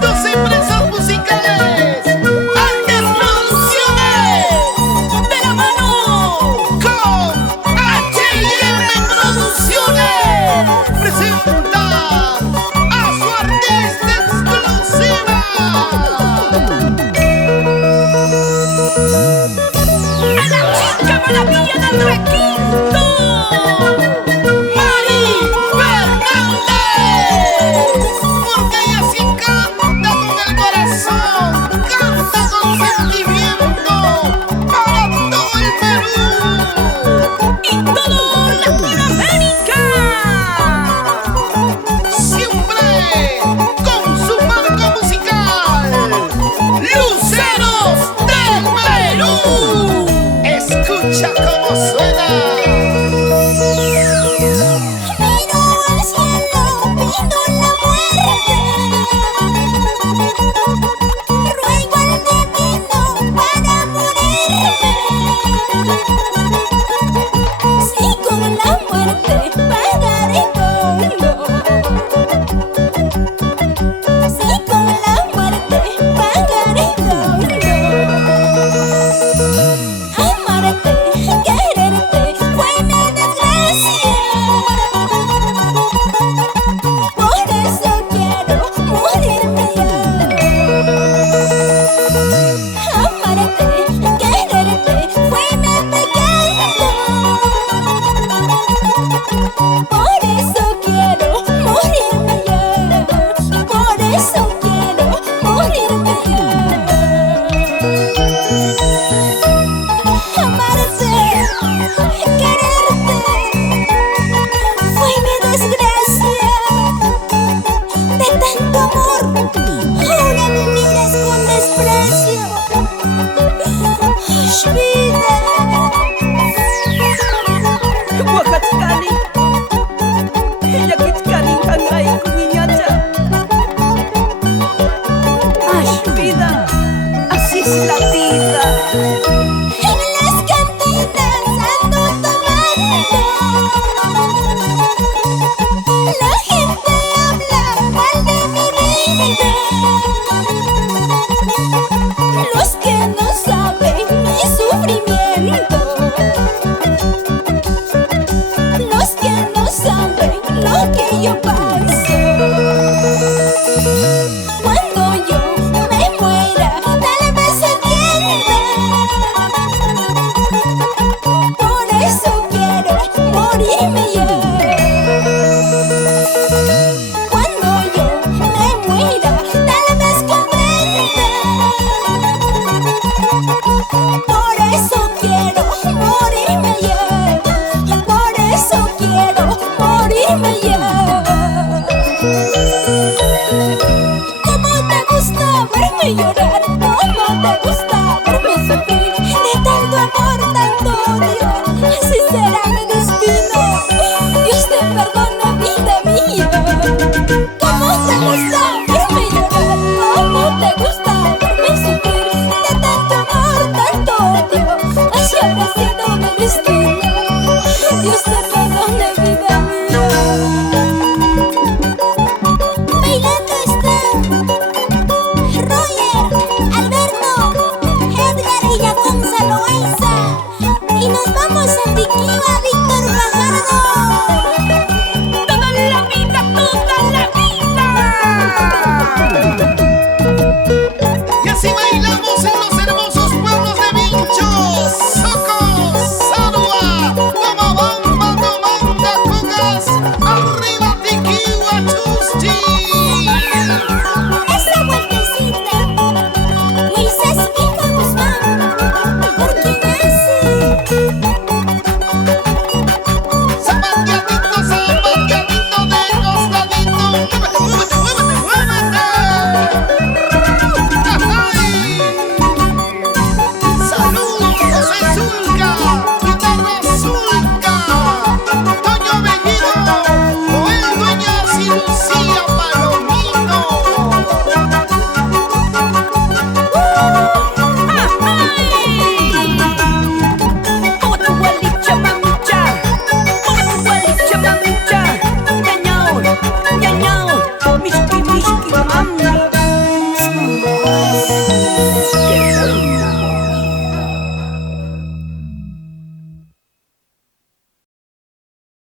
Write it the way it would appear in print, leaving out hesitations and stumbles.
Dos empresas musicales, Andes Producciones, de la mano con H&M Producciones, presenta a su artista exclusiva. A la chica maravilla del requinto, Mari Fernández, porque ella sí canta con el corazón, canta con sentimiento para todo el Perú y toda Latinoamérica. Siempre con su marca musical, Luceros del Perú. Escucha cómo suena. Miro al cielo, pido la muerte. Ruego al divino para morirme. Si con la muerte pagaré todo. Si con la muerte pagaré todo. Amarte, quererte fue mi desgracia. Por eso quiero morirme yo. Amarte, quererte fue mi pecado. Por eso quiero morirme yo. Por eso quiero morirme yo. Amarte, quererte fue mi desgracia. De tanto amor, ahora me miras con desprecio. Vida, Huacatzcani, Yaquitzcani, Canray, Cuñacha. Ay, vida, así es la vida. en las cantinas ando tomando. La gente habla mal de mi vida. Los que no saben mi sufrimiento. Los que no saben lo que yo paso. Cuando yo me muera, tal vez se entienda. Por eso quiero morirme yo. Cuando yo me muera, tal vez comprenda. Por eso quiero morirme yo. Por eso quiero morirme yo. ¿Cómo te gusta verme llorar? ¿Cómo te gusta